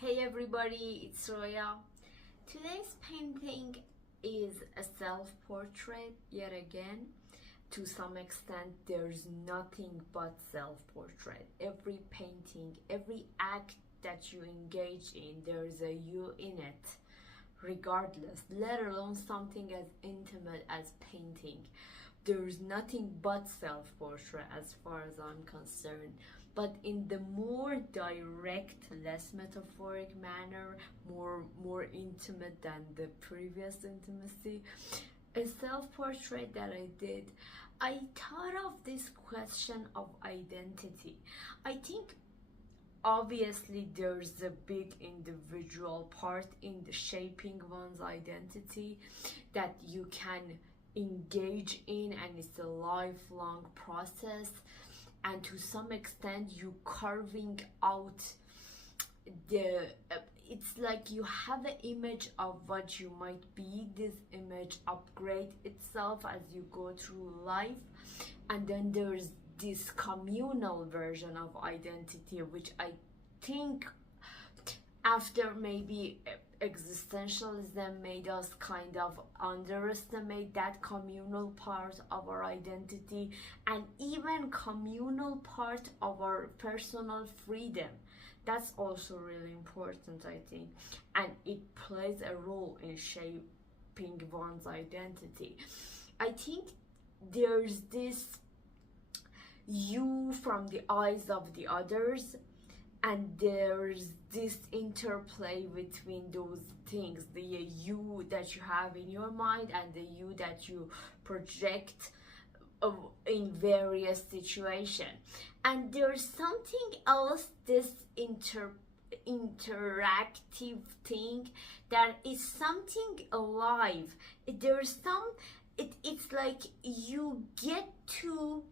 Hey everybody, it's Roya. Today's painting is a self-portrait yet again. To some extent, there's nothing but self-portrait. Every painting, every act that you engage in, there's a you in it, regardless, let alone something as intimate as painting. There's nothing but self-portrait as far as I'm concerned, but in the more direct, less metaphoric manner, more intimate than the previous intimacy. A self-portrait that I did, I thought of this question of identity. I think obviously there's a big individual part in the shaping one's identity that you can engage in, and it's a lifelong process, and to some extent you carving out the it's like you have an image of what you might be. This image upgrade itself as you go through life, and then there's this communal version of identity, which I think after maybe existentialism made us kind of underestimate that communal part of our identity, and even communal part of our personal freedom. That's also really important, I think, and it plays a role in shaping one's identity. I think there's this you from the eyes of the others, and there's this interplay between those things, the you that you have in your mind and the you that you project in various situations. And there's something else, this interactive thing, that is something alive. It's like you get to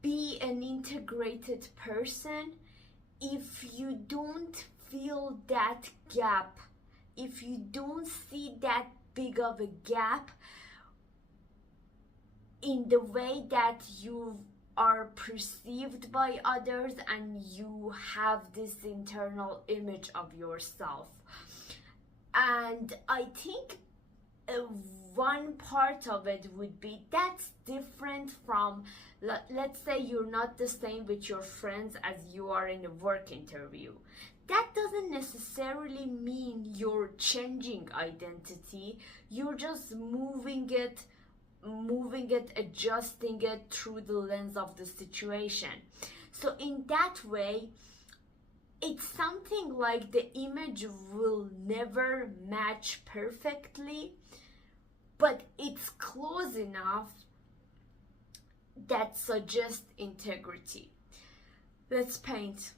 be an integrated person if you don't feel that gap, if you don't see that big of a gap in the way that you are perceived by others, and you have this internal image of yourself. And I think one part of it would be that's different from, let's say you're not the same with your friends as you are in a work interview. That doesn't necessarily mean you're changing identity. You're just moving it, adjusting it through the lens of the situation. So in that way, it's something like the image will never match perfectly, but it's close enough that suggests integrity. Let's paint.